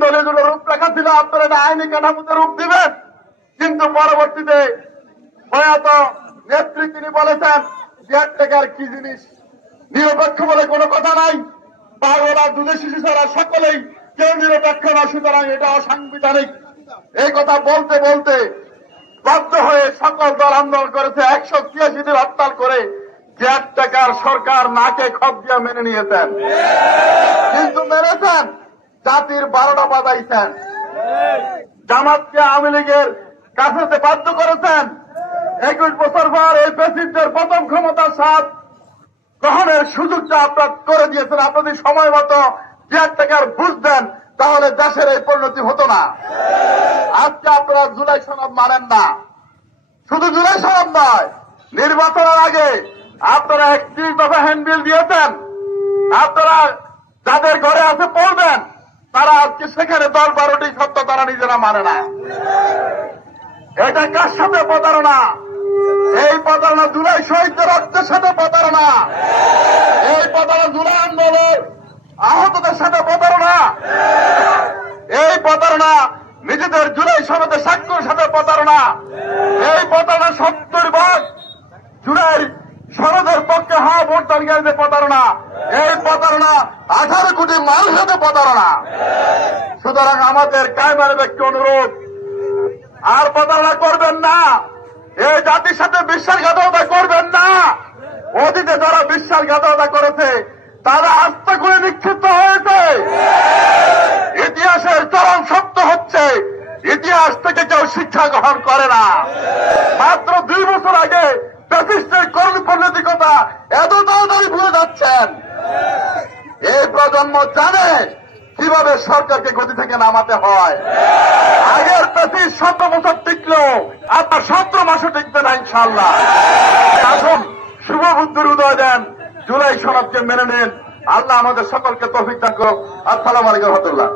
দলীয় জোটের রূপরেখা ছিল আপনারা এটা আইনি কাঠামোতে রূপ দিবেন, কিন্তু পরবর্তীতে প্রয়াত নেত্রী তিনি বলেছেন কেয়ারটেকার কি জিনিস, নিরপেক্ষ বলে কোনো কথা নাই, পাগলা দুধের শিশু ছাড়া সকলেই কেউ নিরপেক্ষ না, সুতরাং এটা অসাংবিধানিক। এই কথা বলতে বলতে বাধ্য হয়ে সকল দল আন্দোলন করেছে, 186 দিন হরতাল করে কেয়ারটেকার সরকার নাকে খত দিয়ে মেনে নিয়েছেন, কিন্তু মেনেছেন জাতির 12টা বাজাইছেন, জামাতকে আওয়ামী লীগের কাছে বাধ্য করেছেন। 21 বছর পর এই প্রেসিডেন্টের প্রথম ক্ষমতার স্বাদ গ্রহণের সুযোগটা আপনার করে দিয়েছেন। আপনাদের সময় মতো কেয়ারটেকার বুঝতেন তাহলে দেশের এই পরিণতি হতো না। আজকে আপনারা জুলাই সনদ মানেন না, শুধু জুলাই সনদ নয়, নির্বাচনের আগে আপনারা 31 দফা হ্যান্ডবিল দিয়েছেন। আপনারা যাদের ঘরে আছে পড়বেন, তারা আজকে সেখানে 10-12টি সত্য তারা নিজেরা মানে না। এটা কার সাথে প্রতারণা? এই প্রতারণা জুলাই শহীদদের রক্তের সাথে প্রতারণা, এই প্রতারণা জুলাই আন্দোলনের আহতদের সাথে প্রতারণা, এই প্রতারণা নিজেদের জুলাই সনদের স্বাক্ষরের সাথে প্রতারণা, এই প্রতারণা 70% জুলাই সনদের পক্ষে হওয়া ভোটদানকারীদের প্রতারণা, এই প্রতারণা 18 কোটি মানুষের সাথে প্রতারণা। সুতরাং আমাদের কায়মানের ব্যক্তি অনুরোধ, আর প্রতারণা করবেন না, এই জাতির সাথে বিশ্বাসঘাতকতা করবেন না। অতীতে যারা বিশ্বাসঘাতকতা করেছে তারা আস্থা করে নিক্ষিপ্ত হয়েছে। ইতিহাসের চরম সত্য হচ্ছে ইতিহাস থেকে কেউ শিক্ষা গ্রহণ করে না। মাত্র 2 বছর আগে প্রেসিডেন্টের কর্মপরিণতিকতা এত তাড়াতাড়ি ভুলে যাচ্ছেন। এই প্রজন্ম জানে কিভাবে সরকারকে গতি থেকে নামাতে হয়। আগের প্রেসিডেন্ট 17 বছর টিকলো, আপনার 17 মাসও টিকবে না ইনশাআল্লাহ। আসুন শুভ বুদ্ধির উদয় দেন, জুলাই সনদকে মেনে নেন। আল্লাহ আমাদের সকলকে তৌফিক দান করুন। আসসালামু আলাইকুম ওয়া রাহমাতুল্লাহ।